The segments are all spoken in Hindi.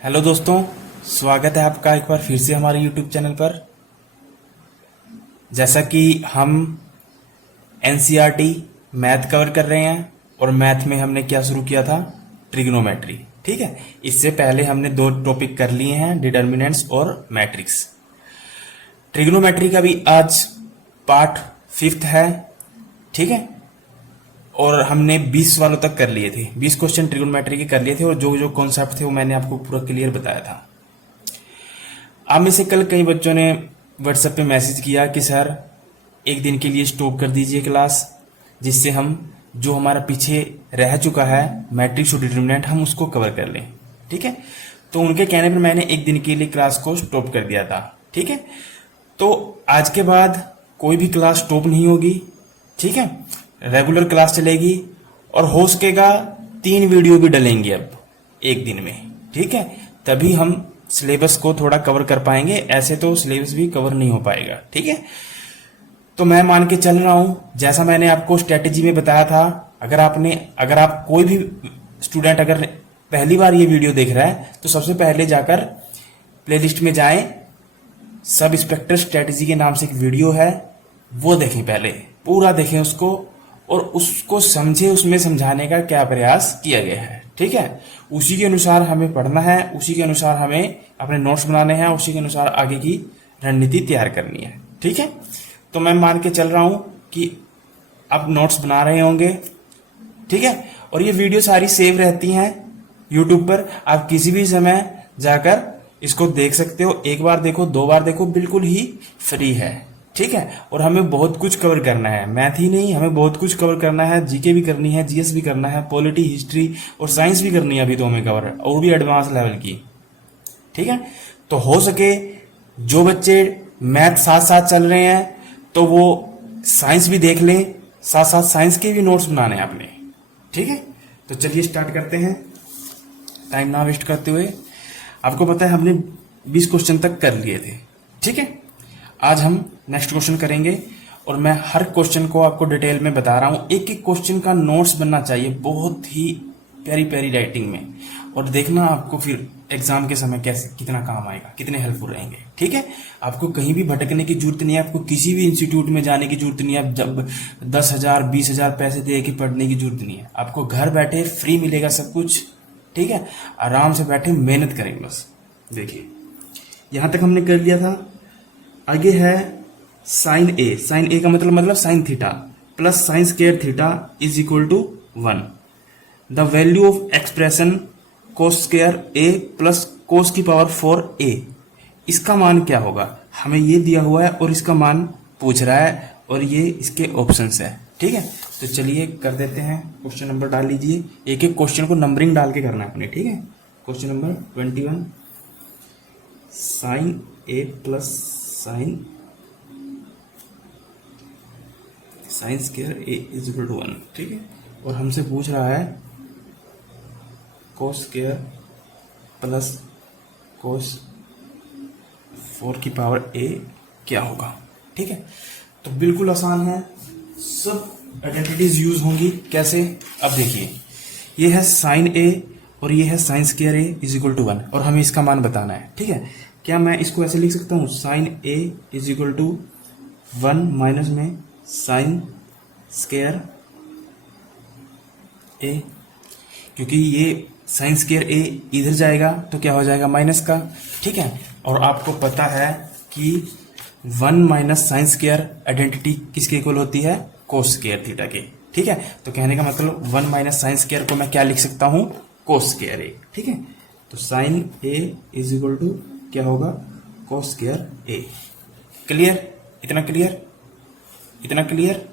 हेलो दोस्तों, स्वागत है आपका एक बार फिर से हमारे यूट्यूब चैनल पर। जैसा कि हम एनसीईआरटी मैथ कवर कर रहे हैं और मैथ में हमने क्या शुरू किया था, ट्रिग्नोमेट्री। ठीक है, इससे पहले हमने दो टॉपिक कर लिए हैं, डिटर्मिनेंट्स और मैट्रिक्स। ट्रिग्नोमेट्री का भी आज पार्ट 5 है। ठीक है, और हमने 20 वालों तक कर लिए थे, 20 क्वेश्चन ट्रिग्नोमेट्री के कर लिए थे और जो जो कॉन्सेप्ट थे वो मैंने आपको पूरा क्लियर बताया था। आप में से कल कई बच्चों ने व्हाट्सएप पे मैसेज किया कि सर एक दिन के लिए स्टॉप कर दीजिए क्लास, जिससे हम जो हमारा पीछे रह चुका है मैट्रिक्स और डिटरमिनेंट हम उसको कवर कर लें। ठीक है, तो उनके कहने पर मैंने एक दिन के लिए क्लास को स्टॉप कर दिया था। ठीक है, तो आज के बाद कोई भी क्लास स्टॉप नहीं होगी। ठीक है, रेगुलर क्लास चलेगी और हो सकेगा 3 वीडियो भी डलेंगे अब एक दिन में। ठीक है, तभी हम सिलेबस को थोड़ा कवर कर पाएंगे, ऐसे तो सिलेबस भी कवर नहीं हो पाएगा। ठीक है, तो मैं मान के चल रहा हूं जैसा मैंने आपको स्ट्रेटेजी में बताया था। अगर आप कोई भी स्टूडेंट अगर पहली बार ये वीडियो देख रहा है तो सबसे पहले जाकर प्लेलिस्ट में जाएं, सब इंस्पेक्टर स्ट्रेटेजी के नाम से एक वीडियो है, वो देखें, पहले पूरा देखें उसको और उसको समझे, उसमें समझाने का क्या प्रयास किया गया है। ठीक है, उसी के अनुसार हमें पढ़ना है, उसी के अनुसार हमें अपने नोट्स बनाने हैं, उसी के अनुसार आगे की रणनीति तैयार करनी है। ठीक है, तो मैं मान के चल रहा हूं कि आप नोट्स बना रहे होंगे। ठीक है, और ये वीडियो सारी सेव रहती हैं यूट्यूब पर, आप किसी भी समय जाकर इसको देख सकते हो। एक बार देखो, 2 बार देखो, बिल्कुल ही फ्री है। ठीक है, और हमें बहुत कुछ कवर करना है, मैथ ही नहीं, हमें बहुत कुछ कवर करना है, जीके भी करनी है, जीएस भी करना है, पॉलिटी, हिस्ट्री और साइंस भी करनी है अभी तो हमें कवर, और भी एडवांस लेवल की। ठीक है, तो हो सके जो बच्चे मैथ साथ साथ चल रहे हैं तो वो साइंस भी देख लें, साथ साथ साइंस के भी नोट्स बनाने हैं आपने। ठीक है, तो चलिए स्टार्ट करते हैं टाइम ना वेस्ट करते हुए। आपको पता है हमने 20 क्वेश्चन तक कर लिए थे। ठीक है, आज हम नेक्स्ट क्वेश्चन करेंगे और मैं हर क्वेश्चन को आपको डिटेल में बता रहा हूं। एक एक क्वेश्चन का नोट्स बनना चाहिए, बहुत ही प्यारी प्यारी राइटिंग में, और देखना आपको फिर एग्जाम के समय कैसे कितना काम आएगा, कितने हेल्पफुल रहेंगे। ठीक है, आपको कहीं भी भटकने की जरूरत नहीं है, आपको किसी भी इंस्टीट्यूट में जाने की जरूरत नहीं है, जब 10,000 20,000 पैसे दे के पढ़ने की जरूरत नहीं है। आपको घर बैठे फ्री मिलेगा सब कुछ। ठीक है, आराम से बैठे मेहनत करेंगे बस। देखिए यहां तक हमने कर लिया था। आगे है साइन ए। साइन ए का मतलब sine theta plus sine square theta is equal to 1। The value of expression cos square A plus cos की पावर 4a, इसका मान क्या होगा? हमें ये दिया हुआ है और इसका मान पूछ रहा है और ये इसके ऑप्शंस है। ठीक है, तो चलिए कर देते हैं। क्वेश्चन नंबर डाल लीजिए, एक एक क्वेश्चन को नंबरिंग डाल के करना है अपने। ठीक है, question number 21, sine A plus sine square A is equal to 1। ठीक है, और हमसे पूछ रहा है कोस स्क्वायर प्लस कोस 4 की पावर a क्या होगा। ठीक है, तो बिल्कुल आसान है, सब आइडेंटिटीज यूज होंगी। कैसे? अब देखिए, ये है साइन a और ये है sine square a is equal to 1 और हमें इसका मान बताना है। ठीक है, क्या मैं इसको ऐसे लिख सकता हूं, sine a is equal to 1 minus में साइन स्क्वायर a, क्योंकि ये साइन स्क्वायर a इधर जाएगा तो क्या हो जाएगा, माइनस का। ठीक है, और आपको पता है कि 1 माइनस साइन स्क्वायर आइडेंटिटी किसके इक्वल होती है, कोस स्क्वायर थीटा के। ठीक है, तो कहने का मतलब 1 माइनस साइन स्क्वायर को मैं क्या लिख सकता हूं, कोस स्क्वायर a। ठीक है, तो sine a is equal to क्या होगा, कोस स्क्वायर a। क्लियर? इतना क्लियर, इतना क्लियर,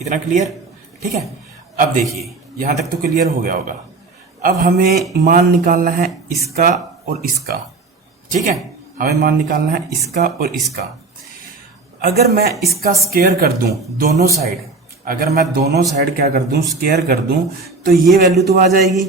इतना क्लियर। ठीक है, अब देखिए यहां तक तो क्लियर हो गया होगा। अब हमें मान निकालना है इसका और इसका। ठीक है, हमें मान निकालना है इसका और इसका। अगर मैं इसका स्क्वायर कर दूं दोनों साइड, अगर मैं दोनों साइड क्या कर दूं, स्क्वायर कर दूं, तो ये वैल्यू तो आ जाएगी,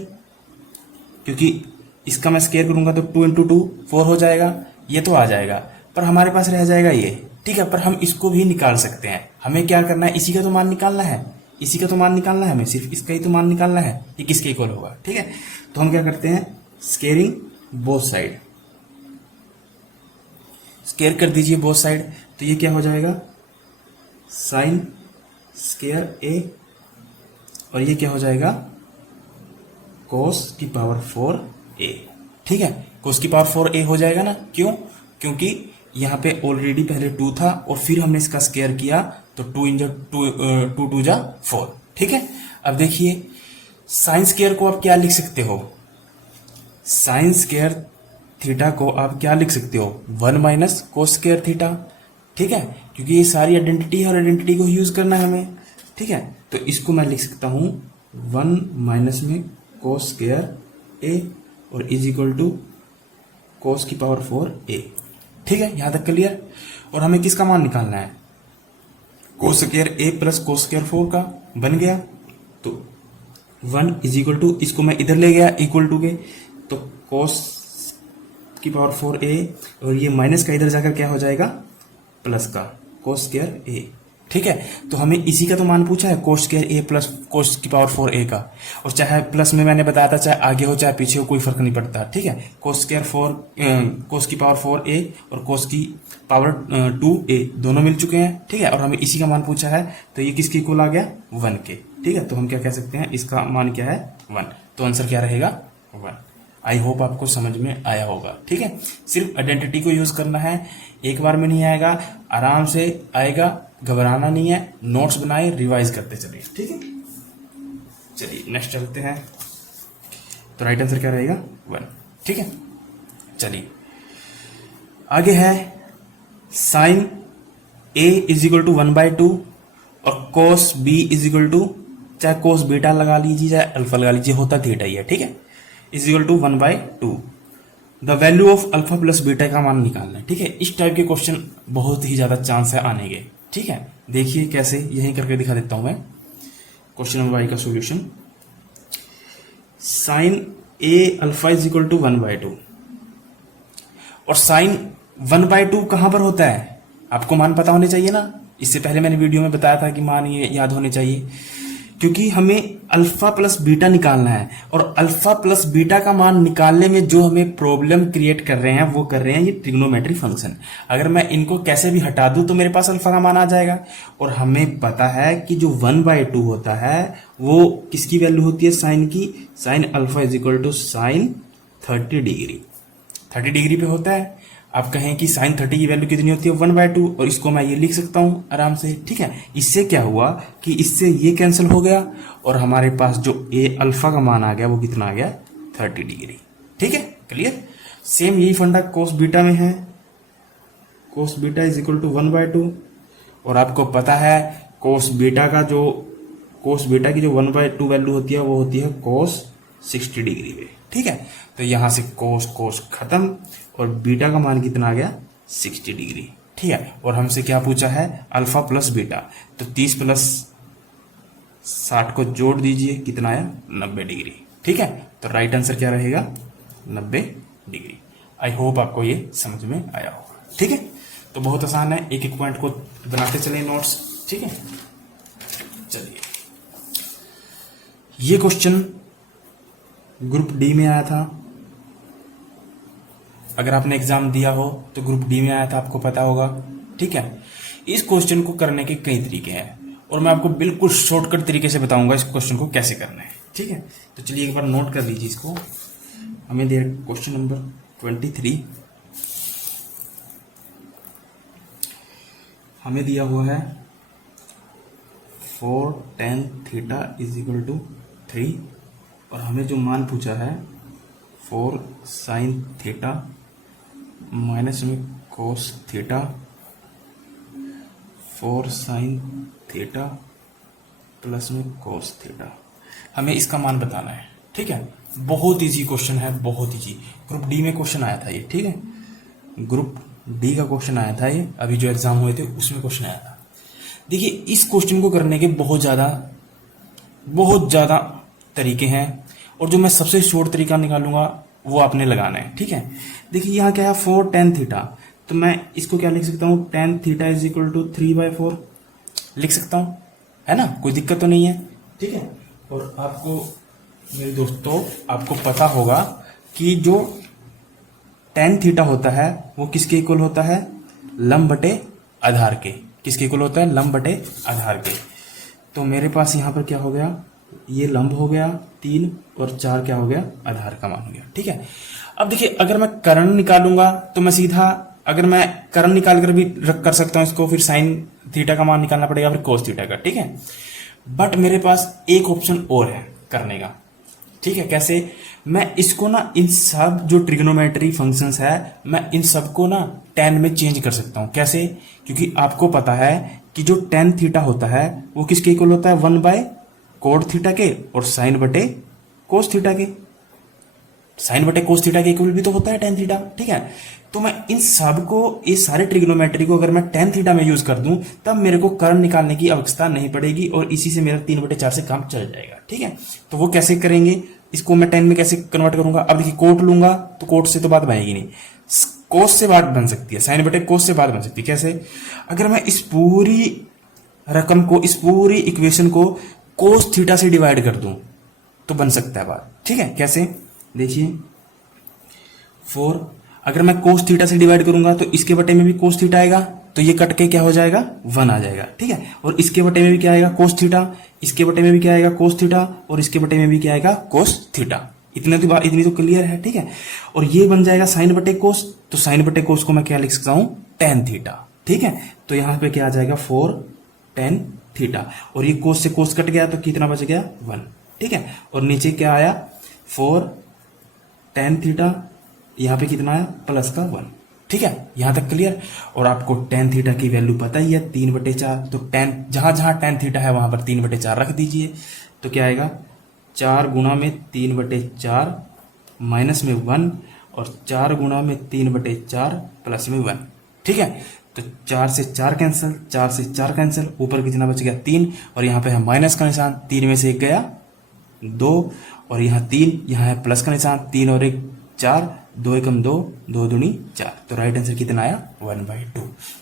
क्योंकि इसका मैं स्क्वायर करूंगा तो 2 इंटू 2 4 हो जाएगा, ये तो आ जाएगा, पर हमारे पास रह जाएगा ये। ठीक है, पर हम इसको भी निकाल सकते हैं। हमें क्या करना है, इसी का तो मान निकालना है, इसी का तो मान निकालना है, हमें सिर्फ इसका ही तो मान निकालना है, ये किसके इक्वल होगा। ठीक है, तो हम क्या करते हैं, स्केयरिंग बोथ साइड, स्केयर कर दीजिए बोथ साइड, तो ये क्या हो जाएगा साइन स्केयर ए, और ये क्या हो जाएगा कोस की पावर 4 ए। ठीक है, कोस की पावर 4 ए हो जाएगा ना, क्यों? क्योंकि यहाँ पे ऑलरेडी पहले 2 था और फिर हमने इसका स्केयर किया तो 2 इंजो 2 जा 4। ठीक है, अब देखिए साइन स्केयर को आप क्या लिख सकते हो, साइन स्केयर थीटा को आप क्या लिख सकते हो 1 माइनस कोस स्केयर थीटा। ठीक है, क्योंकि ये सारी आइडेंटिटी है और आइडेंटिटी को यूज करना है हमें। ठीक है, तो इसको मैं लिख सकता हूं 1 माइनस में कोस स्केयर ए और इज इक्वल टू कोस की पावर 4 ए। ठीक है, यहां तक क्लियर। और हमें किसका मान निकालना है, कोस स्केयर ए प्लस कोस स्केयर 4 का, बन गया। तो 1 इज इक्वल टू, इसको मैं इधर ले गया इक्वल टू के, तो कोस की पावर 4 ए और ये माइनस का इधर जाकर क्या हो जाएगा प्लस का कोस स्केयर ए। ठीक है, तो हमें इसी का तो मान पूछा है कोस स्केयर ए प्लस कोस की पावर 4 ए का, और चाहे प्लस में मैंने बताया था चाहे आगे हो चाहे पीछे हो कोई फर्क नहीं पड़ता। ठीक है, कोस स्केयर 4 कोस की पावर 4 ए और कोस की पावर 2 ए दोनों मिल चुके हैं। ठीक है, और हमें इसी का मान पूछा है, तो ये किसके इक्वल आ गया 1 के। ठीक है, तो हम क्या कह सकते हैं, इसका मान क्या है 1, तो आंसर क्या रहेगा 1। आई होप आपको समझ में आया होगा। ठीक है, सिर्फ आइडेंटिटी को यूज करना है, एक बार में नहीं आएगा, आराम से आएगा, घबराना नहीं है, नोट्स बनाए रिवाइज करते चलिए। ठीक है, चलिए नेक्स्ट चलते हैं। तो राइट आंसर क्या रहेगा 1। ठीक है, चलिए आगे है sine A is equal to 1/2 और cos B is equal to, चाहे कोस बीटा लगा लीजिए चाहे अल्फा लगा लीजिए, होता थीटा ही है। ठीक है, is equal to 1/2। The value of alpha plus beta का मान निकालना है। ठीक है, इस टाइप के क्वेश्चन बहुत ही ज्यादा चांस है आने के। ठीक है, देखिए कैसे, यही करके दिखा देता हूं मैं। क्वेश्चन नंबर 1 का solution, sine A alpha is equal to 1/2 और साइन 1/2 कहां पर होता है, आपको मान पता होने चाहिए ना। इससे पहले मैंने वीडियो में बताया था कि मान ये याद होने चाहिए, क्योंकि हमें अल्फा प्लस बीटा निकालना है, और अल्फा प्लस बीटा का मान निकालने में जो हमें प्रॉब्लम क्रिएट कर रहे हैं वो कर रहे हैं ये ट्रिग्नोमेट्री फंक्शन। अगर मैं इनको कैसे भी हटा दूं तो मेरे पास अल्फा का मान आ जाएगा, और हमें पता है कि जो 1/2 होता है वो किसकी वैल्यू होती है साइन की, sine alpha is equal to sine 30 degree, 30 degree पे होता है। आप कहें कि साइन 30 की वैल्यू कितनी होती है 1/2, और इसको मैं ये लिख सकता हूं आराम से। ठीक है, इससे क्या हुआ कि इससे ये कैंसिल हो गया और हमारे पास जो ए अल्फा का मान आ गया वो कितना आ गया 30 डिग्री। ठीक है, क्लियर। सेम यही फंडा कोस बीटा में है, cos beta is equal to 1/2, और आपको पता है कोस बीटा की जो 1/2 वैल्यू होती है वो होती है कोस 60 डिग्री पे। ठीक है, तो यहां से कोस कोस खत्म और बीटा का मान कितना आ गया 60 डिग्री। ठीक है, और हमसे क्या पूछा है अल्फा प्लस बीटा, तो 30 प्लस 60 को जोड़ दीजिए, कितना आया 90 डिग्री। ठीक है, तो राइट आंसर क्या रहेगा 90 डिग्री। आई होप आपको ये समझ में आया होगा। ठीक है, तो बहुत आसान है, एक एक पॉइंट को बनाते चले नोट्स। ठीक है, चलिए ये क्वेश्चन ग्रुप डी में आया था, अगर आपने एग्जाम दिया हो तो ग्रुप डी में आया था, आपको पता होगा। ठीक है, इस क्वेश्चन को करने के कई तरीके हैं और मैं आपको बिल्कुल शॉर्टकट तरीके से बताऊंगा इस क्वेश्चन को कैसे करना है। ठीक है, तो चलिए एक बार नोट कर लीजिए इसको। हमें दिया क्वेश्चन नंबर 23, हमें दिया हुआ है 4 tan theta is equal to 3, और हमें जो मान पूछा है 4 sin थीटा माइनस में cos theta, 4 sin theta plus में कोस थीटा, हमें इसका मान बताना है। ठीक है, बहुत इजी क्वेश्चन है, बहुत इजी। ग्रुप डी में क्वेश्चन आया था ये। ठीक है, ग्रुप डी का क्वेश्चन आया था ये, अभी जो एग्जाम हुए थे उसमें क्वेश्चन आया था। देखिए इस क्वेश्चन को करने के बहुत ज्यादा तरीके हैं, और जो मैं सबसे शॉर्ट तरीका निकालूंगा वो आपने लगाना है। ठीक है, देखिए यहाँ क्या है 4 tan थीटा, तो मैं इसको क्या लिख सकता हूँ tan theta is equal to 3/4 लिख सकता हूँ, है ना, कोई दिक्कत तो नहीं है। ठीक है, और आपको मेरे दोस्तों आपको पता होगा कि जो tan थीटा होता है वो किसके इक्वल होता है, लंब बटे आधार के। किसके इक्वल होता है, लंब बटे आधार के। तो मेरे पास यहाँ पर क्या हो गया, ये लंब हो गया 3 और 4 क्या हो गया, आधार का मान हो गया। ठीक है, अब देखिए अगर मैं कर्ण निकालूंगा तो मैं सीधा, अगर मैं कर्ण निकाल कर भी रख कर सकता हूं इसको, फिर साइन थीटा का मान निकालना पड़ेगा, फिर कोस थीटा का। ठीक है, बट मेरे पास एक ऑप्शन और है करने का। ठीक है, कैसे, मैं इसको ना इन सब जो ट्रिग्नोमेट्री फंक्शंस है मैं इन सबको ना tan में चेंज कर सकता हूं। कैसे, क्योंकि आपको पता है कि जो tan थीटा होता है वो किसके इक्वल होता है, 1/cot थीटा के और साइन बटे कोस थीटा के। साइन बटे कोस थीटा के इक्वल भी तो होता है tan थीटा। ठीक है, तो मैं इन सब को, इस सारे ट्रिग्नोमेट्री को अगर मैं tan थीटा में यूज कर दूं तब मेरे को कर्ण निकालने की आवश्यकता नहीं पड़ेगी और इसी से मेरा 3/4 से काम चल जाएगा। ठीक है, तो वो कैसे करेंगे, इसको मैं tan में कैसे कन्वर्ट करूंगा। अब देखिए कोट लूंगा तो कोट से तो बात बनेगी नहीं, कोस से बात बन सकती है, साइन बटे कोस से बात बन सकती है। कैसे, अगर मैं इस पूरी रकम को, इस पूरी इक्वेशन को कोस थीटा से डिवाइड कर दूं तो बन सकता है बात। ठीक है, कैसे, देखिए 4, अगर मैं कोस थीटा से डिवाइड करूंगा तो इसके बटे में भी कोस थीटा आएगा, तो ये कट के क्या हो जाएगा, 1 आ जाएगा। ठीक है, और इसके बटे में भी क्या आएगा, कोस थीटा, इसके बटे में भी क्या आएगा, कोस थीटा, और इसके बटे में भी क्या आएगा, कोस थीटा। इतनी तो क्लियर है। ठीक है, और ये बन जाएगा साइन बटे कोस, तो साइन बटे कोस को मैं क्या लिख सकता हूं, tan थीटा। ठीक है, तो यहां पे क्या आ जाएगा, 4 tan थीटा, और ये कोस से कोस कट गया तो कितना बच गया, 1। ठीक है, और नीचे क्या आया, 4 tan थीटा, यहां पे कितना आया, प्लस का 1। ठीक है, यहां तक क्लियर। और आपको tan थीटा की वैल्यू पता ही है, 3/4, तो tan, जहां जहां tan थीटा है वहां पर 3/4 रख दीजिए, तो क्या आएगा, 4 गुणा में 3/4 माइनस में 1 और 4 गुणा में 3/4 प्लस में 1। ठीक है, तो 4 से 4 कैंसिल, 4 से 4 कैंसिल, ऊपर कितना बच गया, 3, और यहाँ पे है माइनस का निशान, 3 में से 1 गया 2, और यहाँ 3, यहाँ है प्लस का निशान, 3 और 1 4, 2 एकम 2, 2 दूनी 4, तो राइट आंसर कितना आया, 1/2।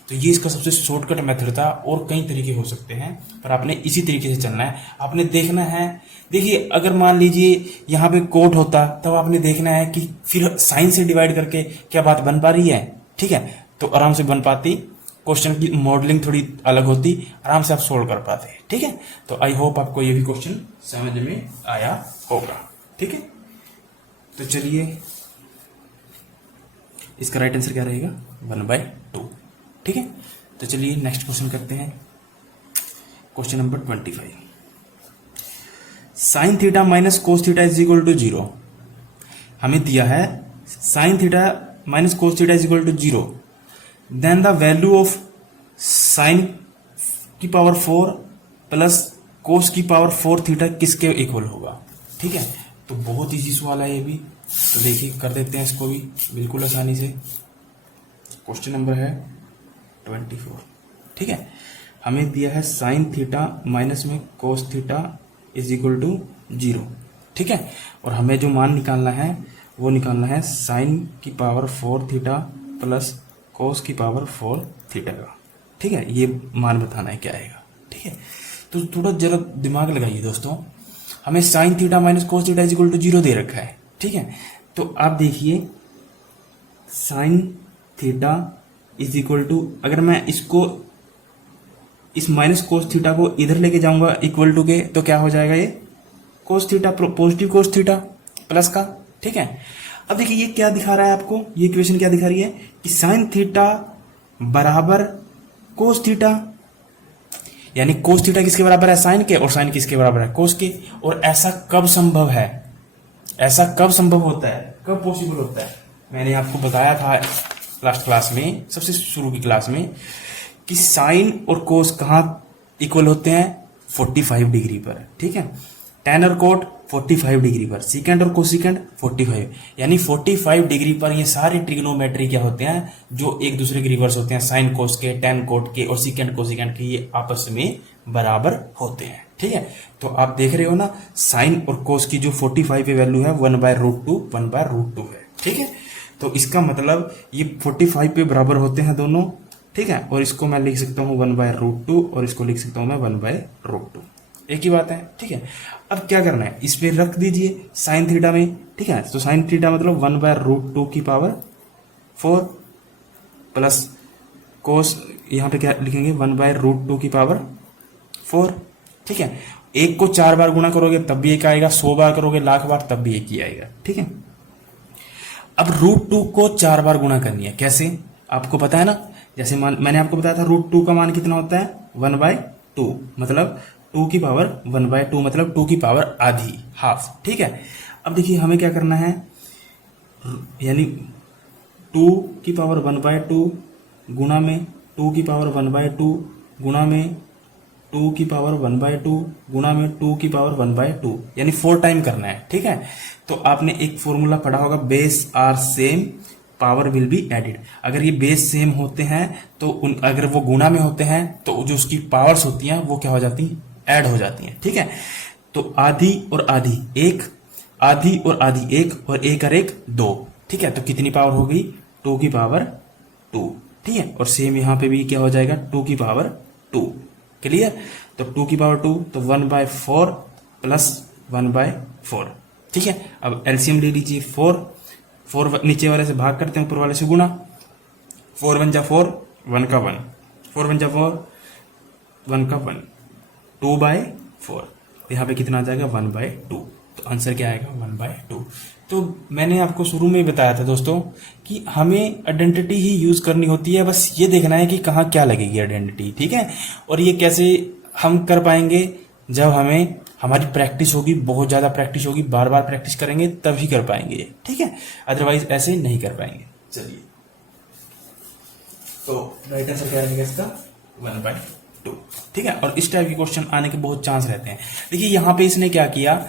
तो ये इसका सबसे शॉर्टकट मेथड था, और कई तरीके हो सकते हैं पर आपने इसी तरीके से चलना है। आपने देखना है, देखिए अगर मान लीजिए यहाँ पे कोट होता तब आपने देखना है कि फिर साइन से डिवाइड करके क्या बात बन पा रही है। ठीक है, तो आराम से बन पाती, क्वेश्चन की मॉडलिंग थोड़ी अलग होती, आराम से आप सोल्व कर पाते। ठीक है, तो आई होप आपको ये भी क्वेश्चन समझ में आया होगा। ठीक है, तो चलिए इसका राइट आंसर क्या रहेगा, 1/2। ठीक है, तो चलिए नेक्स्ट क्वेश्चन करते हैं, question number 25। Sine theta minus cos theta is equal to 0। हमें दिया है sine theta minus cos theta is equal to 0, then the value of sine की पावर 4 प्लस कोस की पावर 4 थीटा किसके इक्वल होगा। ठीक है, तो बहुत इजी सवाल है ये भी, तो देखिए कर देते हैं इसको भी बिल्कुल आसानी से। क्वेश्चन नंबर है 24। ठीक है, हमें दिया है साइन थीटा माइनस में cos theta is equal to 0। ठीक है, और हमें जो मान निकालना है वो निकालना है साइन की पावर 4 थीटा प्लस कोस की पावर 4 थीटा का। ठीक है, ये मान बताना है क्या आएगा। ठीक है, तो थोड़ा जरा दिमाग लगाइए दोस्तों, हमें sine theta minus cos theta is equal to 0 दे रखा है। ठीक है, तो आप देखिए sine theta is equal to, अगर मैं इसको, इस माइनस कोस थीटा को इधर लेके जाऊंगा इक्वल टू के, तो क्या हो जाएगा, ये cos theta, positive cos theta plus का। ठीक है, अब देखिए ये क्या दिखा रहा है आपको, ये इक्वेशन क्या दिखा रही है कि साइन थीटा बराबर कोस थीटा, यानी कोस थीटा किसके बराबर है, साइन के, और साइन किसके बराबर है, कोस के। और ऐसा कब संभव है, ऐसा कब संभव होता है, कब पॉसिबल होता है। मैंने आपको बताया था लास्ट क्लास में, सबसे शुरू की क्लास में, कि साइन और कोस कहाँ इक्वल होते हैं, 45 डिग्री पर। ठीक है, tan और कोट 45 डिग्री पर, सीकेंड और कोसिकेंड 45, यानी 45 डिग्री पर ये सारे ट्रिग्नोमेट्री क्या होते हैं, जो एक दूसरे के रिवर्स होते हैं, साइन कोस के, tan कोट के और सीकेंड कोसिकेंड के, ये आपस में बराबर होते हैं। ठीक है, तो आप देख रहे हो ना, साइन और कोस की जो 45 पे वैल्यू है 1/√2 है। ठीक है, तो इसका मतलब ये 45 पे बराबर होते हैं दोनों। ठीक है, और इसको मैं लिख सकता हूँ 1/√2 और इसको लिख सकता हूँ मैं 1/√2। एक ही बात है, ठीक है। अब क्या करना है, इस पे रख दीजिए साइन थीटा में, ठीक है। तो साइन थीटा मतलब 1/√2 की पावर 4 प्लस कोस, यहाँ पे क्या लिखेंगे 1/√2 की पावर 4, ठीक है। एक को 4 बार गुणा करोगे तब भी एक आएगा, 100 बार करोगे, लाख बार, तब भी एक ही आएगा, ठीक है। अब √2 को 4 बार गुणा करनी है, कैसे आपको पता है ना, जैसे मैंने आपको बताया था √2 का मान कितना होता है 1/2, मतलब 2 की पावर 1/2 मतलब 2 की पावर आधी, हाफ, ठीक है। अब देखिए हमें क्या करना है, यानी 2 की पावर 1/2 गुणा में 2 की पावर 1/2 गुणा में 2 की पावर 1/2 गुणा में 2 की पावर 1/2, यानी 4 टाइम करना है, ठीक है। तो आपने एक फॉर्मूला पढ़ा होगा, base are same power will be added. अगर ये बेस सेम होते हैं तो अगर वो गुणा में होते हैं तो जो उसकी पावर्स होती हैं वो क्या हो जाती हैं, ऐड हो जाती हैं, ठीक है। तो आधी और आधी एक, आधी और आधी एक, और एक और एक 2, ठीक है। तो कितनी पावर हो गई 2 की पावर 2, ठीक है। और सेम यहाँ पे भी क्या हो जाएगा 2 की पावर 2, क्लियर। तो 2 की पावर 2 तो 1/4 प्लस 1/4, ठीक है। अब एलसीएम ले लीजिए, 4 नीचे वाले से भाग करते हैं, ऊपर वाले से गुणा, 4 1 जा 4, 1 का 1, 4 1 जा 4, 1 का 1, 2/4, यहाँ पे कितना आ जाएगा 1/2। तो आंसर क्या आएगा 1/2। तो मैंने आपको शुरू में ही बताया था दोस्तों कि हमें आइडेंटिटी ही यूज करनी होती है, बस ये देखना है कि कहाँ क्या लगेगी आइडेंटिटी, ठीक है। और ये कैसे हम कर पाएंगे, जब हमें हमारी प्रैक्टिस होगी, बहुत ज्यादा प्रैक्टिस होगी, बार बार प्रैक्टिस करेंगे तभी कर पाएंगे, ठीक है। अदरवाइज ऐसे नहीं कर पाएंगे। चलिए, तो राइट आंसर क्या आएगा इसका 1/2, ठीक है। और इस टाइप के क्वेश्चन आने के बहुत चांस रहते हैं। देखिए यहाँ पे इसने क्या किया,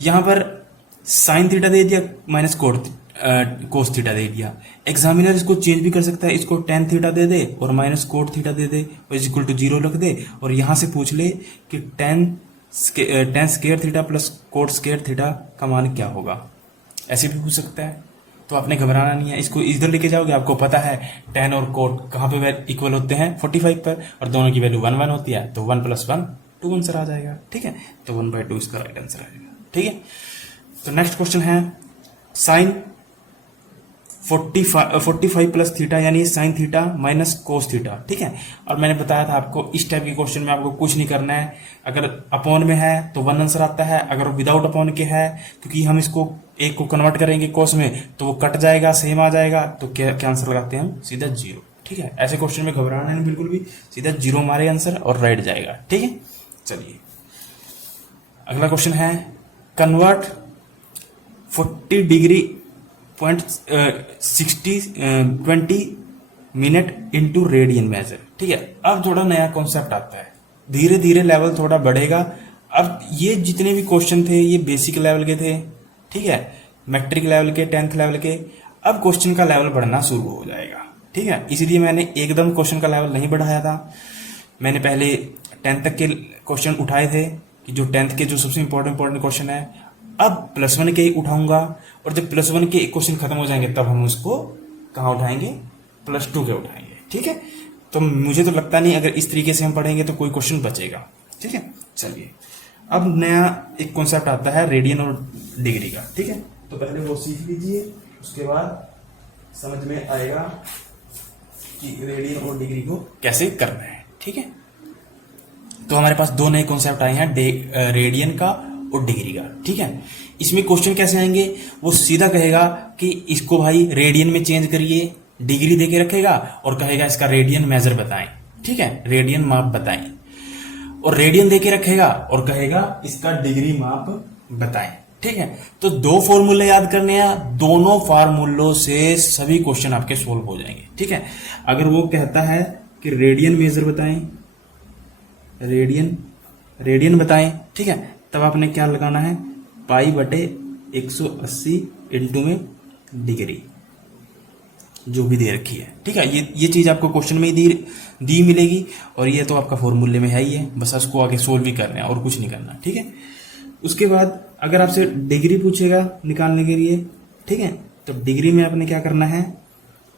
यहाँ पर साइन थीटा दे दिया माइनस कोस थीटा दे दिया। एग्जामिनर इसको चेंज भी कर सकता है, इसको टेन थीटा दे दे और माइनस कोट थीटा दे दे और इज इक्वल टू 0 रख दे, और यहां से पूछ ले कि ten square theta plus coat square theta का मान क्या होगा, ऐसे भी पूछ सकता है। तो आपने घबराना नहीं है, इसको इधर लेके जाओगे, आपको पता है टेन और कोट कहाँ पे इक्वल होते हैं 45 पर, और दोनों की वैल्यू 1 1 होती है, तो 1 + 1 2 आंसर आ जाएगा, ठीक है। तो 1/2 इसका राइट आंसर आएगा, ठीक है। तो नेक्स्ट क्वेश्चन है साइन 45 प्लस थीटा, यानी sign theta minus cos theta, ठीक है। और मैंने बताया था आपको इस टाइप के क्वेश्चन में आपको कुछ नहीं करना है, अगर अपॉन में है तो 1 आंसर आता है, अगर विदाउट अपॉन के है, क्योंकि हम इसको एक को कन्वर्ट करेंगे कोस में तो वो कट जाएगा, सेम आ जाएगा, तो क्या आंसर लगाते हैं हम, सीधा 0, ठीक है। ऐसे क्वेश्चन में घबराना नहीं बिल्कुल भी, सीधा 0 मारे आंसर और राइट जाएगा, ठीक है। चलिए अगला क्वेश्चन है convert 40 degree 20 minute into radian major, ठीक है। अब थोड़ा नया कॉन्सेप्ट आता है, धीरे धीरे लेवल थोड़ा बढ़ेगा। अब ये जितने भी क्वेश्चन थे ये बेसिक लेवल के थे, ठीक है, मैट्रिक लेवल के, 10th लेवल के। अब क्वेश्चन का लेवल बढ़ना शुरू हो जाएगा, ठीक है। इसलिए मैंने एकदम क्वेश्चन का लेवल नहीं बढ़ाया था, मैंने पहले 10th तक के क्वेश्चन उठाए थे कि जो 10th के जो सबसे इंपॉर्टेंट क्वेश्चन है। अब +1 के उठाऊंगा, और जब +1 के क्वेश्चन खत्म हो जाएंगे तब हम उसको कहाँ उठाएंगे, +2 के उठाएंगे, ठीक है। तो मुझे तो लगता नहीं अगर इस तरीके से हम पढ़ेंगे तो कोई क्वेश्चन बचेगा, ठीक है। चलिए अब नया एक कॉन्सेप्ट आता है रेडियन और डिग्री का, ठीक है। तो पहले वो सीख लीजिए, उसके बाद समझ में आएगा कि रेडियन और डिग्री को कैसे करना है, ठीक है। तो हमारे पास दो नए कॉन्सेप्ट आए हैं, रेडियन का और डिग्री का, ठीक है। इसमें क्वेश्चन कैसे आएंगे, वो सीधा कहेगा कि इसको भाई रेडियन में चेंज करिए, डिग्री देके रखेगा और कहेगा इसका रेडियन मेजर बताएं, ठीक है, रेडियन माप बताएं, और रेडियन देके रखेगा और कहेगा इसका डिग्री माप बताएं, ठीक है। तो 2 फॉर्मूले याद करने हैं, दोनों फार्मूलों से सभी क्वेश्चन आपके सोल्व हो जाएंगे, ठीक है। अगर वो कहता है कि रेडियन मेजर बताएं, रेडियन बताएं, ठीक है, तब आपने क्या लगाना है, π/180 इंटू में डिग्री जो भी दे रखी है, ठीक है। ये चीज आपको क्वेश्चन में ही दी मिलेगी, और ये तो आपका फॉर्मूले में है ही है, बस उसको आगे सोल्व भी करना है और कुछ नहीं करना, ठीक है। उसके बाद अगर आपसे डिग्री पूछेगा निकालने के लिए, ठीक है, तो डिग्री में आपने क्या करना है,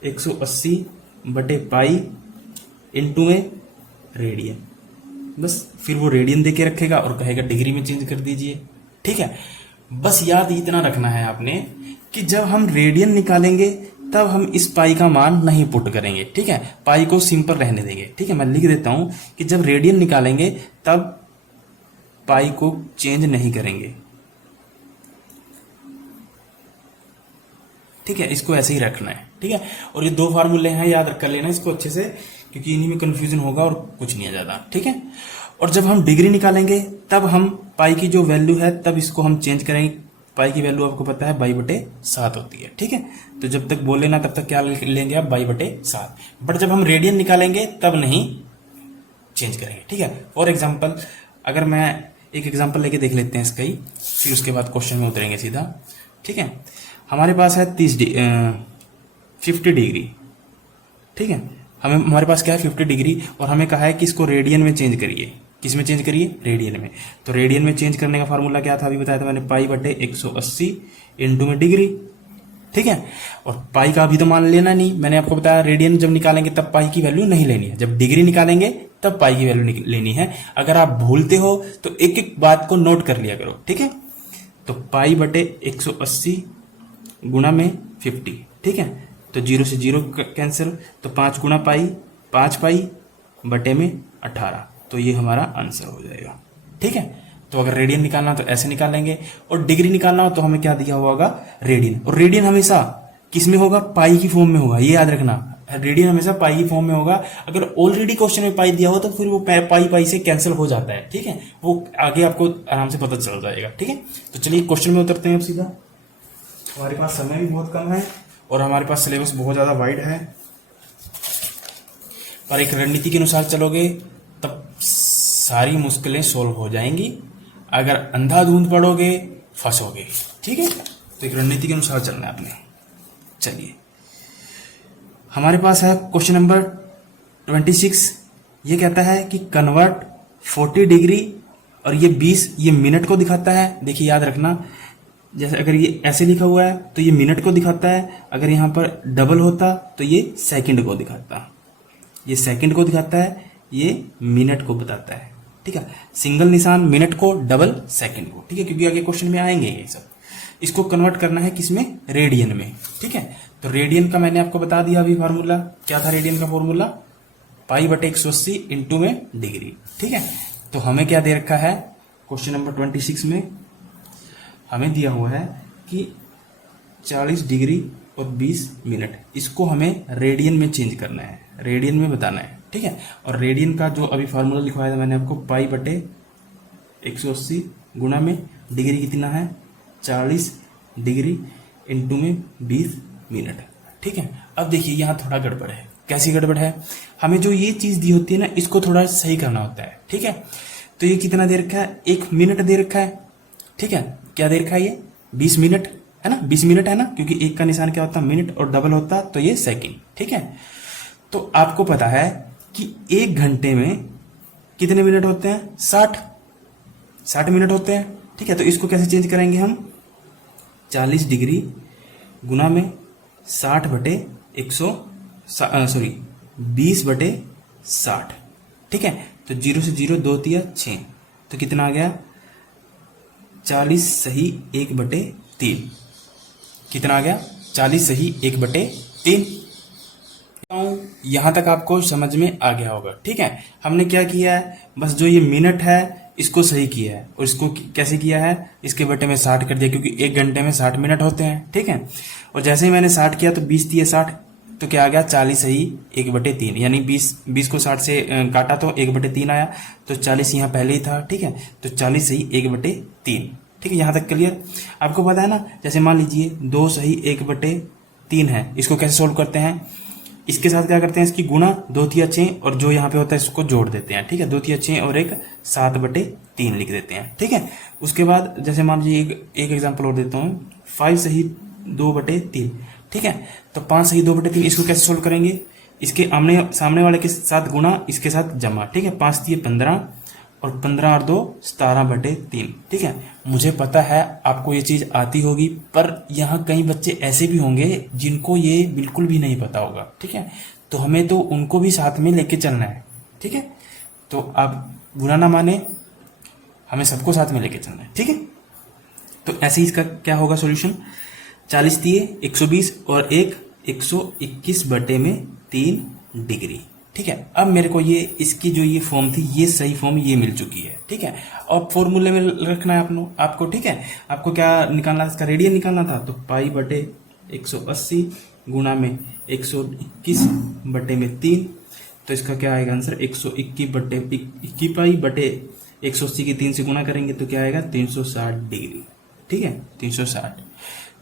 180/π इंटू में रेडियन, बस फिर वो रेडियन दे के रखेगा और कहेगा डिग्री में चेंज कर दीजिए। ठीक है, बस याद इतना रखना है आपने कि जब हम रेडियन निकालेंगे तब हम इस पाई का मान नहीं पुट करेंगे। ठीक है, पाई को सिंपल रहने देंगे। ठीक है, मैं लिख देता हूं कि जब रेडियन निकालेंगे तब पाई को चेंज नहीं करेंगे। ठीक है, इसको ऐसे ही रखना है। ठीक है, और ये दो फार्मूले हैं, याद कर लेना इसको अच्छे से, क्योंकि इन्हीं में कंफ्यूजन होगा और कुछ नहीं है ज्यादा। ठीक है, और जब हम डिग्री निकालेंगे तब हम पाई की जो वैल्यू है तब इसको हम चेंज करेंगे। पाई की वैल्यू आपको पता है 22/7 होती है। ठीक है, तो जब तक बोले ना तब तक क्या लेंगे आप 22/7, बट जब हम रेडियन निकालेंगे तब नहीं चेंज करेंगे। ठीक है, फॉर एग्जाम्पल अगर मैं एक एग्जाम्पल लेके देख लेते हैं इसका ही, फिर उसके बाद क्वेश्चन में उतरेंगे सीधा। ठीक है, हमारे पास है 50 डिग्री। ठीक है, हमारे पास क्या है 50 डिग्री, और हमें कहा है कि इसको रेडियन में चेंज करिए। किस में चेंज करिए? रेडियन में। तो रेडियन में चेंज करने का फार्मूला क्या था, अभी बताया था मैंने, पाई/180 इंटू में डिग्री। ठीक है, और पाई का अभी तो मान लेना नहीं, मैंने आपको बताया रेडियन जब निकालेंगे तब पाई की वैल्यू नहीं लेनी है, जब डिग्री निकालेंगे तब पाई की वैल्यू लेनी है। अगर आप भूलते हो तो एक एक बात को नोट कर लिया करो। ठीक है, तो पाई/180 गुणा में 50। ठीक है, तो 0 से 0 कैंसिल, तो 5 गुणा पाई 5 पाई बटे में 18, तो ये हमारा आंसर हो जाएगा। ठीक है, तो अगर रेडियन निकालना हो तो ऐसे निकालेंगे, और डिग्री निकालना हो तो हमें क्या दिया होगा? रेडियन। और रेडियन हमेशा किस में होगा? पाई की फॉर्म में होगा, ये याद रखना। रेडियन हमेशा पाई की फॉर्म में होगा। अगर ऑलरेडी क्वेश्चन में पाई दिया हो तो फिर वो पाई पाई से कैंसिल हो जाता है। ठीक है, वो आगे आपको आराम से पता चल जाएगा। ठीक है, तो चलिए क्वेश्चन में उतरते हैं अब सीधा। हमारे पास समय भी बहुत कम है और हमारे पास सिलेबस बहुत ज्यादा वाइड है, पर एक रणनीति के अनुसार चलोगे तब सारी मुश्किलें सॉल्व हो जाएंगी। अगर अंधाधुंध पढ़ोगे फंसोगे। ठीक है, तो एक रणनीति के अनुसार चलना है आपने। चलिए, हमारे पास है क्वेश्चन नंबर 26। ये कहता है कि कन्वर्ट 40 डिग्री, और ये 20 ये मिनट को दिखाता है। देखिए याद रखना, जैसे अगर ये ऐसे लिखा हुआ है तो ये मिनट को दिखाता है, अगर यहां पर डबल होता तो ये सेकंड को दिखाता। ये सेकंड को दिखाता है, ये मिनट को बताता है। ठीक है, सिंगल निशान मिनट को, डबल सेकंड को। ठीक है, क्योंकि आगे क्वेश्चन में आएंगे ये सब। इसको कन्वर्ट करना है किसमें? रेडियन में। ठीक है, तो रेडियन का मैंने आपको बता दिया अभी फार्मूला। क्या था रेडियन का फार्मूला? पाई/180 इंटू में डिग्री। ठीक है, तो हमें क्या दे रखा है क्वेश्चन नंबर 26 में? हमें दिया हुआ है कि 40 डिग्री और 20 मिनट, इसको हमें रेडियन में चेंज करना है, रेडियन में बताना है। ठीक है, और रेडियन का जो अभी फार्मूला लिखवाया था मैंने आपको, पाई/180 गुणा में डिग्री कितना है? 40 डिग्री इंटू में 20 मिनट। ठीक है, अब देखिए यहाँ थोड़ा गड़बड़ है। कैसी गड़बड़ है? हमें जो ये चीज दी होती है ना, इसको थोड़ा सही करना होता है। ठीक है, तो ये कितना दे रखा है? 1 मिनट दे रखा है। ठीक है, क्या दे रखा है? ये 20 मिनट है ना, 20 मिनट है ना, क्योंकि एक का निशान क्या होता है? मिनट, और डबल होता तो ये सेकंड। ठीक है, तो आपको पता है कि 1 घंटे में कितने मिनट होते हैं? 60 मिनट होते हैं। ठीक है, तो इसको कैसे चेंज करेंगे हम? 40 डिग्री गुना में 20/60। ठीक है, तो 0 से 0 2 तिया 6, तो कितना आ गया? 40 सही 1/3। कितना आ गया? 40 सही 1/3। यहां तक आपको समझ में आ गया होगा। ठीक है, हमने क्या किया है? बस जो ये मिनट है इसको सही किया है, और इसको कैसे किया है? इसके बटे में 60 कर दिया, क्योंकि 1 घंटे में 60 मिनट होते हैं। ठीक है, और जैसे ही मैंने 60 किया तो 20 दिए 60, तो क्या आ गया? 40 सही 1/3, यानी 20 को 60 से काटा तो 1/3 आया, तो 40 यहाँ पहले ही था। ठीक है, तो 40 सही 1/3। ठीक है, यहां तक क्लियर? आपको पता है ना, जैसे मान लीजिए 2 सही 1/3 है, इसको कैसे सोल्व करते हैं? इसके साथ क्या करते हैं? इसकी गुणा 2 तिया 6, और जो यहाँ पे होता है इसको जोड़ देते हैं। ठीक है, 2 तिया 6 और 1 7/3 लिख देते हैं। ठीक है, उसके बाद जैसे मान लीजिए एक एग्जांपल और देता हूँ, 5 सही 2/3। ठीक है, तो 5 सही 2/3, इसको कैसे सोल्व करेंगे? इसके सामने वाले के साथ गुणा, इसके साथ जमा। ठीक है, 5 तिये 15, और 15 और 2 17/3। ठीक है, मुझे पता है आपको ये चीज आती होगी, पर यहाँ कई बच्चे ऐसे भी होंगे जिनको ये बिल्कुल भी नहीं पता होगा। ठीक है, तो हमें तो उनको भी साथ में लेके चलना है। ठीक है, तो अब बुरा ना माने, हमें सबको साथ में लेके चलना है, ठीक है। तो ऐसे ही इसका क्या होगा सॉल्यूशन, 40 दिए 120 और एक 121 बटे में 3 डिग्री, ठीक है। अब मेरे को ये इसकी जो ये फॉर्म थी, ये सही फॉर्म ये मिल चुकी है, ठीक है। और फॉर्मूले में रखना है आपको, ठीक है। आपको क्या निकालना, इसका रेडियन निकालना था, तो पाई बटे 180 गुणा में 121 बटे में 3, तो इसका क्या आएगा आंसर, 121 बटे 21 पाई बटे 180 की 3 से गुणा करेंगे तो क्या आएगा 360 डिग्री, ठीक है, 360।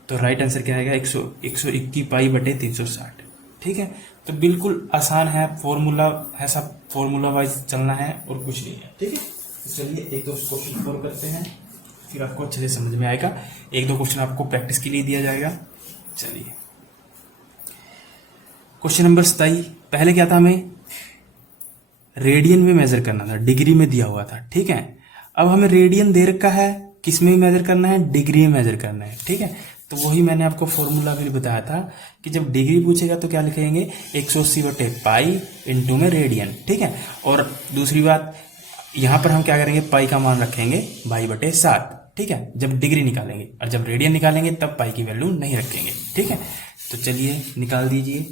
तो राइट आंसर क्या आएगा 121 पाई बटे 360, ठीक है। तो बिल्कुल आसान है, फॉर्मूला है, सब फॉर्मूला वाइज चलना है और कुछ नहीं है, ठीक है। तो चलिए एक दो क्वेश्चन सॉल्व करते हैं, फिर आपको अच्छे से समझ में आएगा। एक दो क्वेश्चन आपको प्रैक्टिस के लिए दिया जाएगा। चलिए क्वेश्चन नंबर 27, पहले क्या था, हमें रेडियन में मेजर करना था, डिग्री में दिया हुआ था, ठीक है। अब हमें रेडियन दे रखा है, किस में मेजर करना है, डिग्री में मेजर करना है, ठीक है। तो वही मैंने आपको फॉर्मूला भी बताया था कि जब डिग्री पूछेगा तो क्या लिखेंगे 180 बटे पाई इंटू में रेडियन, ठीक है। और दूसरी बात, यहां पर हम क्या करेंगे, पाई का मान रखेंगे 22/7, ठीक है, जब डिग्री निकालेंगे। और जब रेडियन निकालेंगे तब पाई की वैल्यू नहीं रखेंगे, ठीक है। तो चलिए निकाल दीजिए।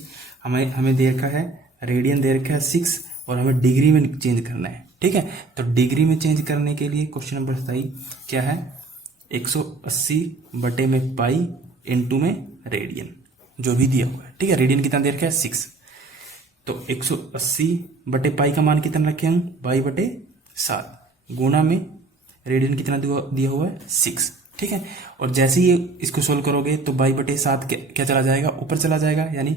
हमें दे रखा है, रेडियन दे रखा है 6 और हमें डिग्री में चेंज करना है, ठीक है। तो डिग्री में चेंज करने के लिए क्वेश्चन नंबर 27 क्या है, 180 बटे में पाई इंटू में रेडियन, जो भी दिया हुआ है, ठीक है। रेडियन कितना दे रखा है 6, तो 180 बटे पाई का मान कितना रखे हम 22/7 गुणा में रेडियन कितना दिया हुआ है 6, ठीक है। और जैसे ही इसको सोल्व करोगे तो 22/7 क्या चला जाएगा, ऊपर चला जाएगा, यानी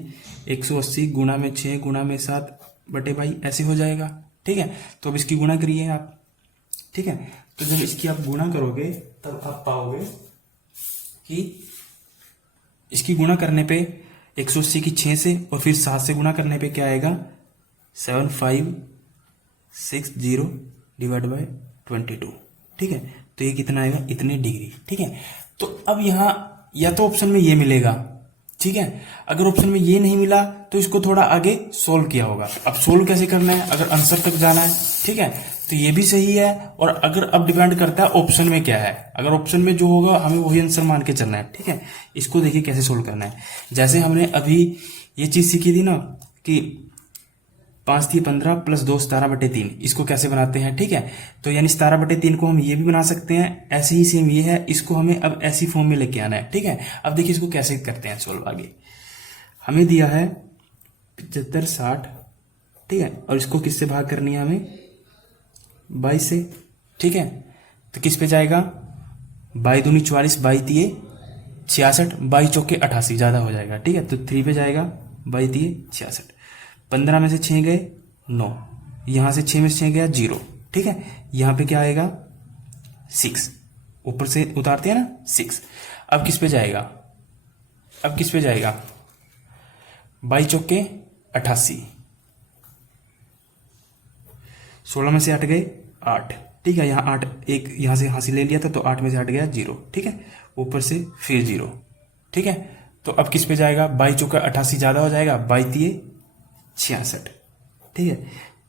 180 गुणा में 6 गुणा में 7 बटे 22 ऐसे हो जाएगा, ठीक है। तो अब इसकी गुणा करिए आप, ठीक है। तो जब इसकी आप गुणा करोगे तब आप पाओगे कि इसकी गुणा करने पे 180 की 6 से और फिर 7 से गुणा करने पे क्या आएगा 7560 डिवाइड बाय 22, ठीक है। तो ये कितना आएगा, इतने डिग्री, ठीक है। तो अब यहां या तो ऑप्शन में ये मिलेगा, ठीक है। अगर ऑप्शन में ये नहीं मिला तो इसको थोड़ा आगे सोल्व किया होगा। अब सोल्व कैसे करना है, अगर आंसर तक जाना है, ठीक है, तो ये भी सही है। और अगर अब डिपेंड करता है ऑप्शन में क्या है, अगर ऑप्शन में जो होगा हमें वही आंसर मान के चलना है, ठीक है। इसको देखिए कैसे सोल्व करना है। जैसे हमने अभी ये चीज सीखी थी ना कि 5 × 15 + 2 17/3, इसको कैसे बनाते हैं, ठीक है। तो यानी 17/3 को हम ये भी बना सकते हैं, ऐसे ही सेम ये है, इसको हमें अब ऐसी फॉर्म में लेके आना है, ठीक है। अब देखिए इसको कैसे करते हैं सोल्व। आगे हमें दिया है 75 60, ठीक है, और इसको किससे भाग करनी है हमें 22 से, ठीक है। तो किस पे जाएगा 22 दूनी 44, 22 तिये 66, 22 चौके 88 ज्यादा हो जाएगा, ठीक है। तो 3 पे जाएगा 22 तिये 66, 15 में से 6 गए 9, यहां से 6 में से 6 गया 0, ठीक है। यहां पे क्या आएगा 6, ऊपर से उतारते हैं ना 6। अब किस पे जाएगा, 22 चौके 88, 16 में से 8 गए 8, ठीक है। यहाँ 8 एक यहां से हासिल ले लिया था, तो 8 में से 8 गया 0, ठीक है, ऊपर से फिर 0, ठीक है। तो अब किस पे जाएगा 22 चौका 88 ज्यादा हो जाएगा, 22 तिये 66, ठीक है।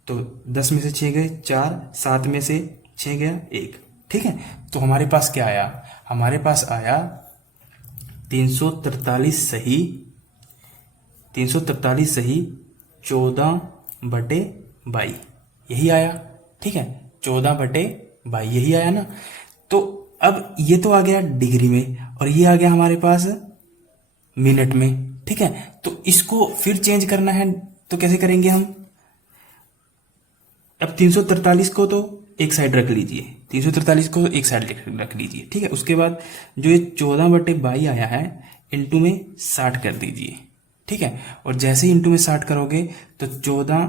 तो 10 में से 6 गए 4, 7 में से 6 गया 1, ठीक है। तो हमारे पास क्या आया, हमारे पास आया 343 सही 14/22, यही आया, ठीक है, 14/22 यही आया ना। तो अब ये तो आ गया डिग्री में और ये आ गया हमारे पास मिनट में, ठीक है। तो इसको फिर चेंज करना है, तो कैसे करेंगे हम, अब 343 को तो एक साइड रख लीजिए, 343 को एक साइड रख लीजिए, ठीक है। उसके बाद जो ये 14/22 आया है इंटू में 60 कर दीजिए, ठीक है। और जैसे ही इंटू में 60 करोगे तो 14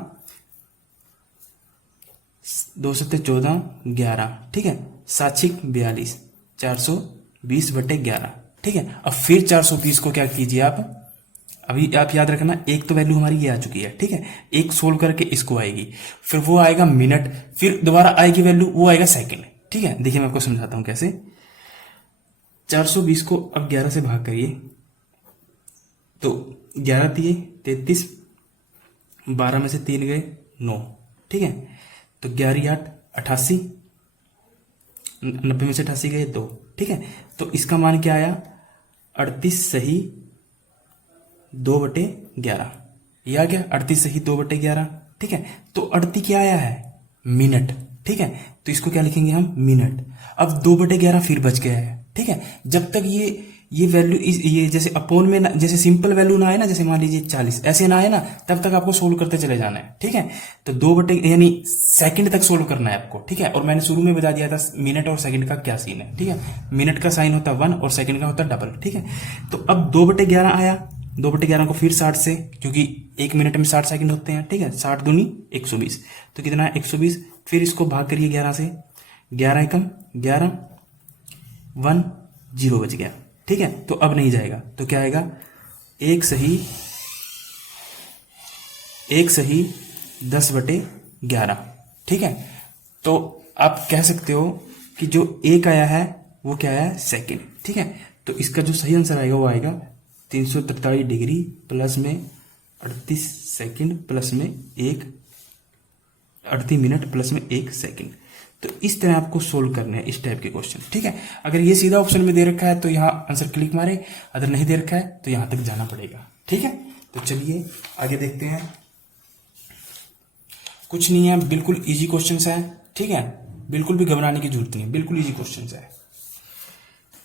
2 7 14 11, ठीक है, 7 6 42, 420/11, ठीक है। अब फिर 420 को क्या कीजिए आप, अभी आप याद रखना एक तो वैल्यू हमारी ये आ चुकी है, ठीक है, एक सोल्व करके इसको आएगी, फिर वो आएगा मिनट, फिर दोबारा आएगी वैल्यू, वो आएगा सेकंड, ठीक है। देखिए मैं आपको समझाता हूं कैसे। 420 को अब 11 से भाग करिए, तो 11 तिये 33, 12 में से 3 गए 9, ठीक है। तो 11 8 88, 90 में से 88 गए 2, ठीक है। तो इसका मान क्या आया, 38 सही 2/11, ये आ गया 38 सही 2/11, ठीक है। तो 38 क्या आया है, मिनट, ठीक है। तो इसको क्या लिखेंगे हम, मिनट। अब 2/11 फिर बच गया है, ठीक है। जब तक ये वैल्यू ये जैसे अपोन में ना, जैसे सिंपल वैल्यू ना आए ना, जैसे मान लीजिए 40 ऐसे ना आए ना, तब तक आपको सोल्व करते चले जाना है, ठीक है। तो 2 यानी सेकंड तक सोल्व करना है आपको, ठीक है। और मैंने शुरू में बता दिया था मिनट और सेकंड का क्या सीन है, ठीक है। मिनट का साइन होता है 1 और सेकंड का होता है डबल, ठीक है। तो अब 2/11 आया, 2/11 को फिर 60 से, क्योंकि 1 मिनट में 60 सेकंड होते हैं, ठीक है। 60 दूनी 120, तो कितना है 120। फिर इसको भाग करिए 11 से, 11 एकम 11, 1 0 बच गया, ठीक है। तो अब नहीं जाएगा, तो क्या आएगा, 1 सही 10/11, ठीक है। तो आप कह सकते हो कि जो 1 आया है वो क्या आया, सेकंड, ठीक है। तो इसका जो सही आंसर आएगा वो आएगा 343 डिग्री प्लस में 38 सेकंड प्लस में 38 मिनट प्लस में 1 सेकंड। तो इस तरह आपको सोल्व करने हैं इस टाइप के क्वेश्चन, ठीक है। अगर ये सीधा ऑप्शन में दे रखा है तो यहाँ आंसर क्लिक मारे, अगर नहीं दे रखा है तो यहां तक जाना पड़ेगा, ठीक है। तो चलिए आगे देखते हैं। कुछ नहीं है, बिल्कुल इजी क्वेश्चन है, ठीक है। बिल्कुल भी घबराने की जरूरत नहीं है, बिल्कुल इजी क्वेश्चन है,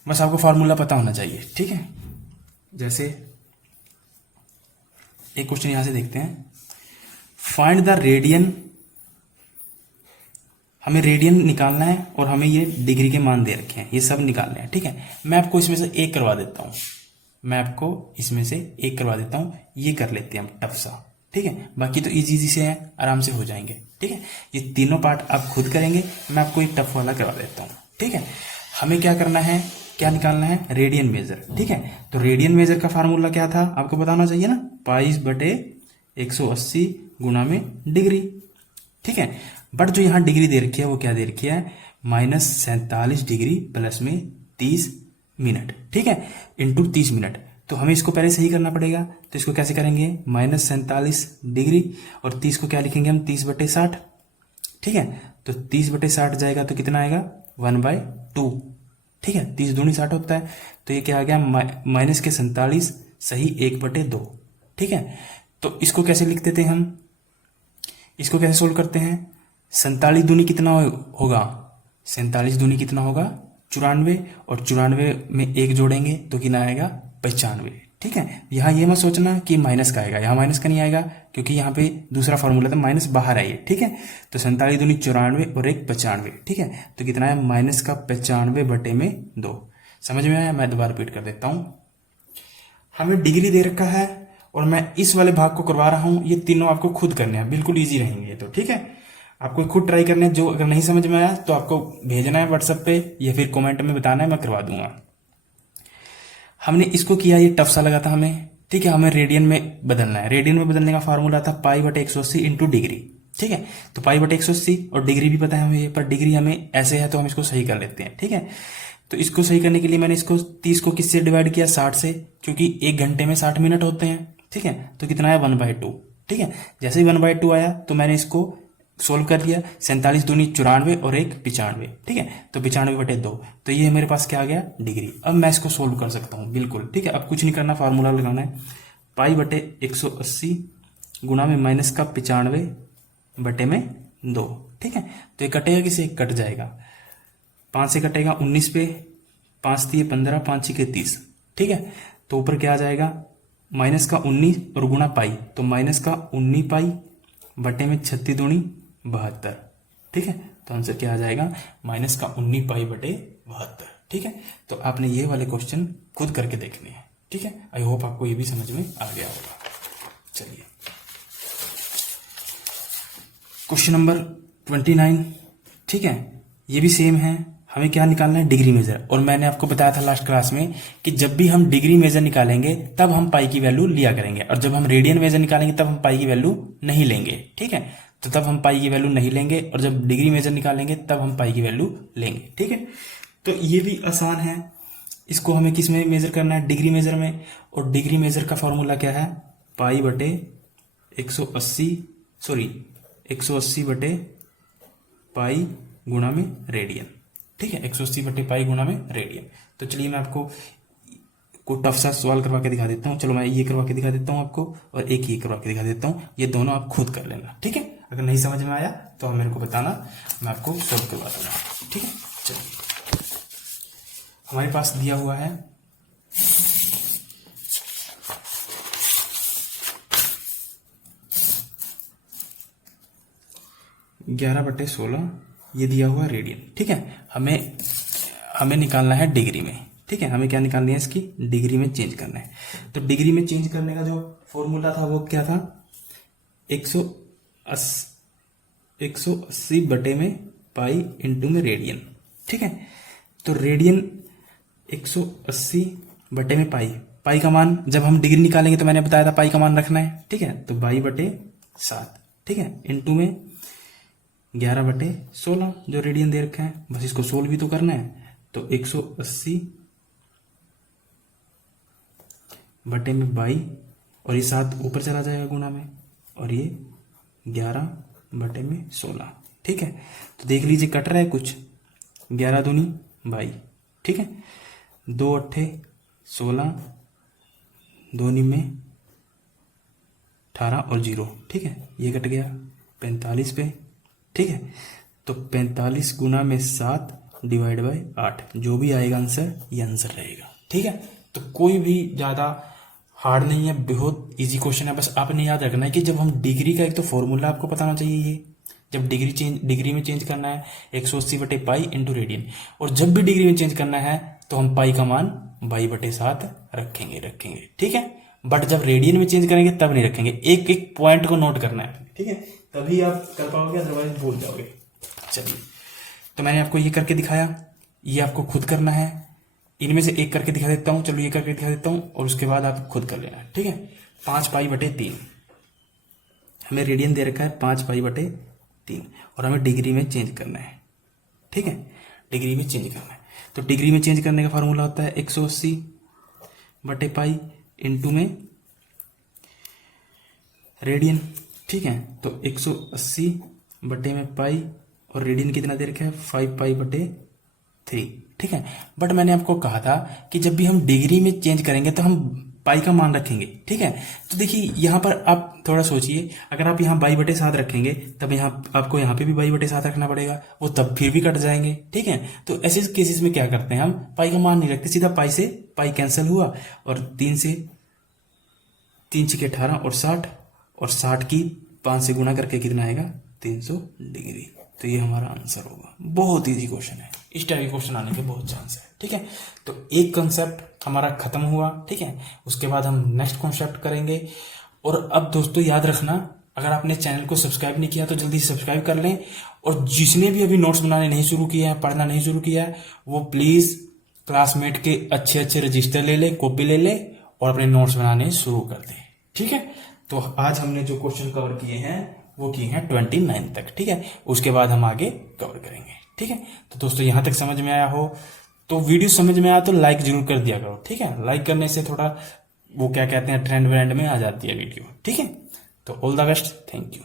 बस आपको फार्मूला पता होना चाहिए, ठीक है। जैसे एक क्वेश्चन यहां से देखते हैं, फाइंड द रेडियन, हमें रेडियन निकालना है और हमें ये डिग्री के मान दे रखे हैं, ये सब निकालने हैं, ठीक है। मैं आपको इसमें से एक करवा देता हूं, ये कर लेते हैं हम टफ सा, ठीक है। बाकी तो इजी इजी से है, आराम से हो जाएंगे, ठीक है। ये तीनों पार्ट आप खुद करेंगे, मैं आपको एक टफ वाला करवा देता हूं, ठीक है। हमें क्या करना है, क्या निकालना है, रेडियन मेजर, ठीक है। तो रेडियन मेजर का फार्मूला क्या था, आपको बताना चाहिए ना, पाई/180 गुणा में डिग्री, ठीक है। बट जो यहां डिग्री दे रखी है वो क्या दे रखी है, -47 डिग्री प्लस में 30 मिनट, ठीक है, इंटू 30 मिनट। तो हमें इसको पहले सही करना पड़ेगा, तो इसको कैसे करेंगे, -47 डिग्री और 30 को क्या लिखेंगे हम, 30/60, ठीक है। तो 30/60 जाएगा तो कितना आएगा, 1/2, ठीक है। 30 दूनी 60 होता है, तो ये क्या आ गया, माइनस के 47 सही 1/2, ठीक है। तो इसको कैसे लिख देते हैं हम, इसको कैसे सोल्व करते हैं, 47 दूनी कितना होगा, 47 दूनी कितना होगा 94, और 94 में 1 जोड़ेंगे तो कितना आएगा 95, ठीक है। यहाँ ये मत सोचना कि माइनस का आएगा, यहाँ माइनस का नहीं आएगा क्योंकि यहाँ पे दूसरा फॉर्मूला था, माइनस बाहर आई है, ठीक है। तो 47 दूनी 94 और 1 95, ठीक है। तो कितना है, -95/2। समझ में आया, मैं दोबारा रिपीट कर देता हूं। हमें डिग्री दे रखा है और मैं इस वाले भाग को करवा रहा हूं, ये तीनों आपको खुद करने हैं, बिल्कुल ईजी रहेंगे, तो ठीक है। आपको खुद ट्राई करना है, जो अगर नहीं समझ में आया तो आपको भेजना है व्हाट्सएप पे या फिर कमेंट में बताना है, मैं करवा दूंगा। हमने इसको किया, ये टफ सा लगा था हमें, ठीक है। हमें रेडियन में बदलना है, रेडियन में बदलने का फार्मूला था पाई/180 इंटू डिग्री, ठीक है। तो पाई/180 और डिग्री भी पता है हमें, पर डिग्री हमें ऐसे है तो हम इसको सही कर लेते हैं, ठीक है। तो इसको सही करने के लिए मैंने इसको 30 को किससे डिवाइड किया, 60 से, क्योंकि 1 घंटे में 60 मिनट होते हैं, ठीक है। तो कितना है 1/2, ठीक है। जैसे ही 1/2 आया तो मैंने इसको सोल्व कर दिया, 47 दूनी 94 और 1 95, ठीक है। तो 95/2, तो ये मेरे पास क्या आ गया, डिग्री। अब मैं इसको सोल्व कर सकता हूं, बिल्कुल, ठीक है। अब कुछ नहीं करना, फार्मूला लगाना है, पाई/180 गुणा में माइनस का 95/2, ठीक है। तो ये कटेगा किसे, कट जाएगा, 5 से कटेगा 19 पे, 5 × 15, 5 × 30, ठीक है। तो ऊपर क्या आ जाएगा, माइनस का 19 और गुणा पाई, तो माइनस का 19 पाई बटे में 36 दूनी 72, ठीक है। तो आंसर क्या आ जाएगा, -19 पाई/72, ठीक है। तो आपने ये वाले क्वेश्चन खुद करके देखने हैं, ठीक है। आई होप आपको ये भी समझ में आ गया होगा। चलिए क्वेश्चन नंबर 29, ठीक है। ये भी सेम है, हमें क्या निकालना है, डिग्री मेजर। और मैंने आपको बताया था लास्ट क्लास में कि जब भी हम डिग्री मेजर निकालेंगे तब हम पाई की वैल्यू लिया करेंगे, और जब हम रेडियन मेजर निकालेंगे तब हम पाई की वैल्यू नहीं लेंगे, ठीक है। तो तब हम पाई की वैल्यू नहीं लेंगे, और जब डिग्री मेजर निकालेंगे तब हम पाई की वैल्यू लेंगे, ठीक है। तो ये भी आसान है, इसको हमें किस में मेजर करना है, डिग्री मेजर में। और डिग्री मेजर का फॉर्मूला क्या है, पाई/180 180/5 पाई गुणा में रेडियन। ठीक है, 180 बटे पाई गुणा में रेडियन। तो चलिए मैं आपको कोई टफ सा सवाल करवा के दिखा देता हूँ। चलो मैं ये करवा के दिखा देता हूँ आपको, और एक ये करवा के दिखा देता हूँ। ये दोनों आप खुद कर लेना, ठीक है। अगर नहीं समझ में आया तो आप मेरे को बताना, मैं आपको सॉल्व करवा दूंगा, ठीक है। चलिए, हमारे पास दिया हुआ है 11/16, ये दिया हुआ रेडियन, ठीक है। हमें निकालना है डिग्री में, ठीक है। हमें क्या निकालनी है, इसकी डिग्री में चेंज करना है। तो डिग्री में चेंज करने का जो फॉर्मूला था वो क्या था, 180 बटे में पाई इंटू में रेडियन, ठीक है। तो रेडियन 180 बटे में पाई का मान जब हम डिग्री निकालेंगे तो मैंने बताया था पाई का मान रखना है, ठीक है। तो 22/7, ठीक है, इंटू में 11/16 जो रेडियन दे रखा है, बस इसको सोल्व भी तो करना है। तो 180 बटे में 22, और ये 7 ऊपर चला जाएगा गुणा में, और ये 11/16, ठीक है। तो देख लीजिए कट रहा है कुछ, 11 दूनी 22, ठीक है। 2 8 16, 2 में 18 और 0, ठीक है, ये कट गया 45 पे, ठीक है। तो 45 गुना में 7 डिवाइड बाय 8, जो भी आएगा आंसर ये आंसर रहेगा, ठीक है। तो कोई भी ज्यादा हार्ड नहीं है, बहुत इजी क्वेश्चन है। बस आपने याद रखना है कि जब हम डिग्री का एक तो फॉर्मूला आपको पता होना चाहिए, ये जब डिग्री में चेंज करना है 180 बटे पाई इंटू रेडियन, और जब भी डिग्री में चेंज करना है तो हम पाई का मान 22/7 रखेंगे, ठीक है। बट जब रेडियन में चेंज करेंगे तब नहीं रखेंगे। एक एक पॉइंट को नोट करना है, ठीक है, तभी आप कर पाओगे, अदरवाइज भूल जाओगे। चलिए, तो मैंने आपको ये करके दिखाया, ये आपको खुद करना है। इनमें से एक करके दिखा देता हूं, चलो ये करके दिखा देता हूं, और उसके बाद आप खुद कर लेना, ठीक है। 5π/3 हमें रेडियन दे रखा है, 5π/3, और हमें डिग्री में चेंज करना है, ठीक है, डिग्री में चेंज करना है। तो डिग्री में चेंज करने का फॉर्मूला होता है 180 बटे पाई इंटू में रेडियन, ठीक है। तो 180 बटे में पाई, और रेडियन कितना दे रखा है, 5π/3, ठीक है। बट मैंने आपको कहा था कि जब भी हम डिग्री में चेंज करेंगे तो हम पाई का मान रखेंगे, ठीक है। तो देखिए यहाँ पर आप थोड़ा सोचिए, अगर आप यहाँ 22/7 रखेंगे तब यहाँ आपको यहाँ पे भी 22/7 रखना पड़ेगा, वो तब फिर भी कट जाएंगे, ठीक है। तो ऐसे केसेस में क्या करते हैं, हम पाई का मान नहीं रखते, सीधा पाई से पाई कैंसिल हुआ, और 3 6 18 और 60, और 60 की 5 से गुणा करके कितना आएगा, 300 डिग्री। तो ये हमारा आंसर होगा। बहुत इजी क्वेश्चन है, इस टाइप के क्वेश्चन आने के बहुत चांस है, ठीक है। तो एक कंसेप्ट हमारा खत्म हुआ, ठीक है। उसके बाद हम नेक्स्ट कॉन्सेप्ट करेंगे। और अब दोस्तों याद रखना, अगर आपने चैनल को सब्सक्राइब नहीं किया तो जल्दी सब्सक्राइब कर लें, और जिसने भी अभी नोट्स बनाने नहीं शुरू किया है, पढ़ना नहीं शुरू किया है, वो प्लीज क्लासमेट के अच्छे रजिस्टर ले ले, कॉपी ले ले, और अपने नोट्स बनाने शुरू कर दे, ठीक है। तो आज हमने जो क्वेश्चन कवर किए हैं वो किए हैं 29 तक, ठीक है। उसके बाद हम आगे कवर करेंगे, ठीक है। तो दोस्तों यहां तक समझ में आया हो तो, वीडियो समझ में आया तो लाइक जरूर कर दिया करो, ठीक है। लाइक करने से थोड़ा वो क्या कहते हैं, ट्रेंड व्रेंड में आ जाती है वीडियो, ठीक है। तो all the best, thank you.